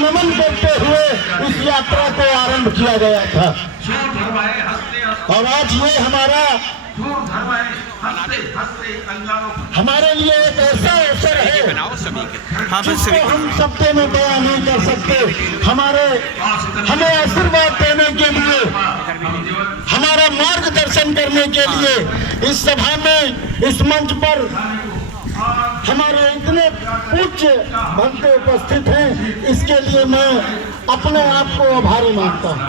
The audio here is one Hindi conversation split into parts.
नमन करते हुए इस यात्रा को आरंभ किया गया था। और आज ये हमारे लिए एक ऐसा अवसर है जिसको हम शब्दों में बयान नहीं कर सकते। हमें आशीर्वाद देने के लिए, हमारा मार्गदर्शन करने के लिए इस सभा में, इस मंच पर हमारे इतने पूज्य भक्त उपस्थित हैं, इसके लिए मैं अपने आप को आभारी मानता हूँ।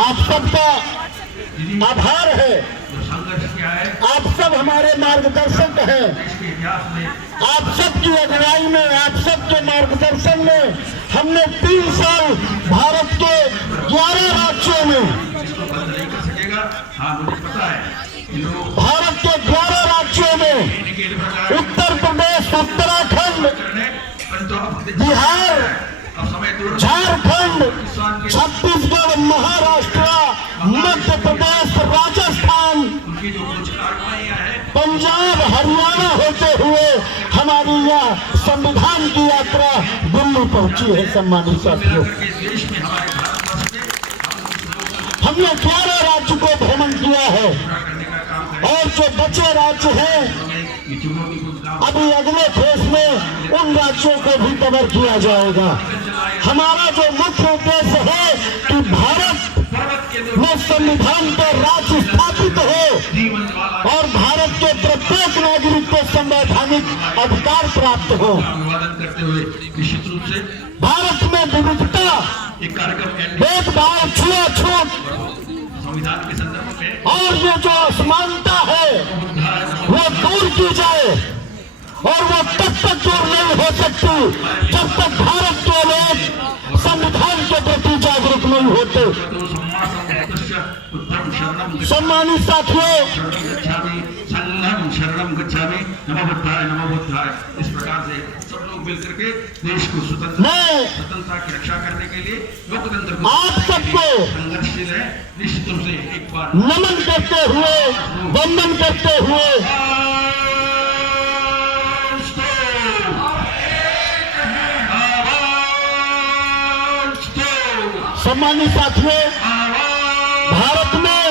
आप सबका आभार है। आप सब हमारे मार्गदर्शक हैं। आप सबकी अगुवाई में, आप सबके मार्गदर्शन में हमने 3 साल भारत के 11 राज्यों में, भारत के 11 राज्यों में, उत्तर प्रदेश, उत्तराखंड, बिहार, झारखंड, छत्तीसगढ़, महाराष्ट्र, मध्य प्रदेश, राजस्थान, पंजाब, हरियाणा होते हुए हमारी यह संविधान की यात्रा दिल्ली पहुंची है। सम्मानित साथियों, हमने 11 राज्य को भ्रमण किया है और जो बचे राज्य हैं अभी अगले फेज में उन राज्यों को भी कवर किया जाएगा। हमारा जो मुख्य उद्देश्य है कि भारत में संविधान पर राज्य स्थापित हो और भारत के प्रत्येक नागरिक को संवैधानिक अधिकार प्राप्त हो। भारत में विविधता, भेदभाव, छूआछूत और ये जो असमानता है वो दूर की जाए, और वो तब तक दूर नहीं हो सकती जब तक भारत के लोग संविधान के प्रति जागरूक नहीं होते। सम्मानित साथियों, इस प्रकार से सब लोग मिलकर के देश को स्वतंत्रता की रक्षा करने के लिए लोकतंत्र आप सबको संघर्षशील है। निश्चित रूप से एक बार नमन करते हुए, वंदन करते हुए सम्मानित साथियों, भारत में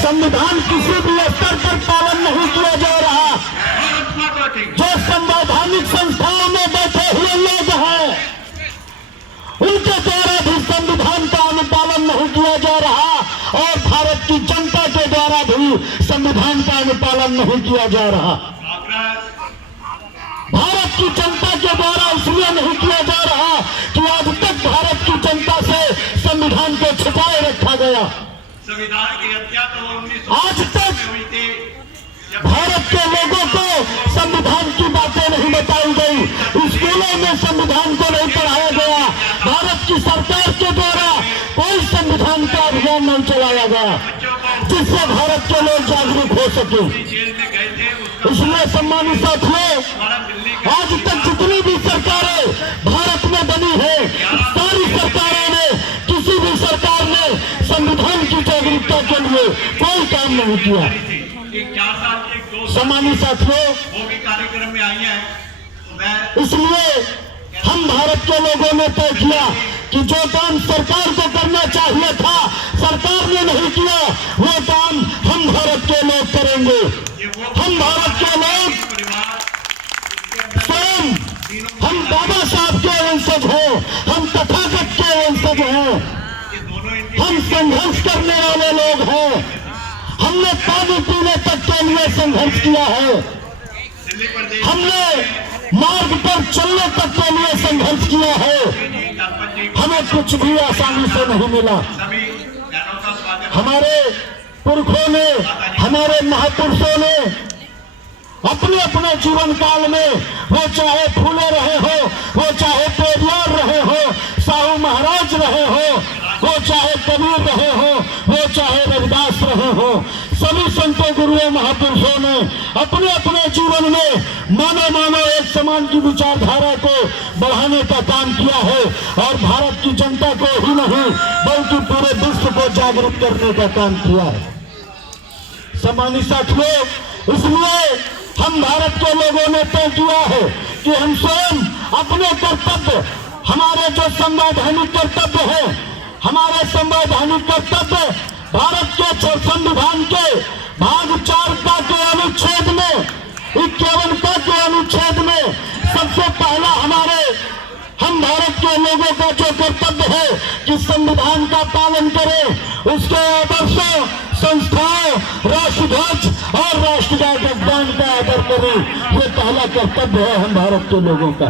संविधान किसी भी स्तर पर पालन नहीं किया जा रहा। जो संवैधानिक संस्थाओं में बैठे हुए लोग हैं उनके द्वारा भी संविधान का अनुपालन नहीं किया जा रहा, और भारत की जनता के द्वारा भी संविधान का अनुपालन नहीं किया जा रहा। भारत की जनता के द्वारा इसलिए नहीं किया जा रहा कि आज तक भारत की जनता से संविधान को छुपाए रखा गया। संविधान की हत्या तो आज तक भारत के लोगों को संविधान की बातें नहीं बताई गई, स्कूलों में संविधान को नहीं पढ़ाया गया, भारत की सरकार के द्वारा कोई संविधान का अभियान नहीं चलाया गया जिससे भारत के लोग जागरूक हो सके। इसलिए सम्मानित साथियों, आज तक जितनी भी सरकारें भारत में बनी है, सारी सरकारों ने, किसी भी सरकार ने संविधान की जागरूकता के लिए कोई काम नहीं किया। सम्मानित साथियों, वो भी कार्यक्रम में आई है। इसलिए हम भारत के लोगों ने तय किया कि जो काम सरकार को करना चाहिए था सरकार ने नहीं किया, वो काम हम भारत के लोग करेंगे। हम भारत के लोग स्वयं, हम बाबा साहब के वंशज हैं, हम तथागत के वंशज हैं, हम संघर्ष करने वाले लोग हैं। हमने पानी पीने तक के लिए संघर्ष किया है, हमने मार्ग पर चलने तक के लिए संघर्ष किया है। हमें कुछ भी आसानी से नहीं मिला। हमारे पुरखों ने, हमारे महापुरुषों ने अपने अपने जीवन काल में, वो चाहे फूले रहे हो, वो चाहे पेरियार रहे हो, साहू महाराज रहे हो, वो चाहे कबीर रहे हो, वो चाहे रविदास रहे हो, सभी संतों गुरुओं महापुरुषों ने अपने अपने जीवन में मानव एक समान की विचारधारा को बढ़ाने का काम किया है, और भारत की जनता को ही नहीं बल्कि पूरे विश्व को जागरूक करने का काम किया है। सम्मानित साथियों, इसलिए हम भारत के लोगों ने तय किया है कि हम स्वयं अपने कर्तव्य, हमारे जो संवैधानिक कर्तव्य है, हमारे संवैधानिक कर्तव्य भारत के संविधान के भाग 4 के अनुच्छेद में 51 के अनुच्छेद में सबसे पहला हम भारत के लोगों का जो कर्तव्य है कि संविधान का पालन करें, उसके आदर्शों, संस्थाओं, राष्ट्रध्वज और राष्ट्रगान का आदर करें। ये पहला कर्तव्य है हम भारत के लोगों का।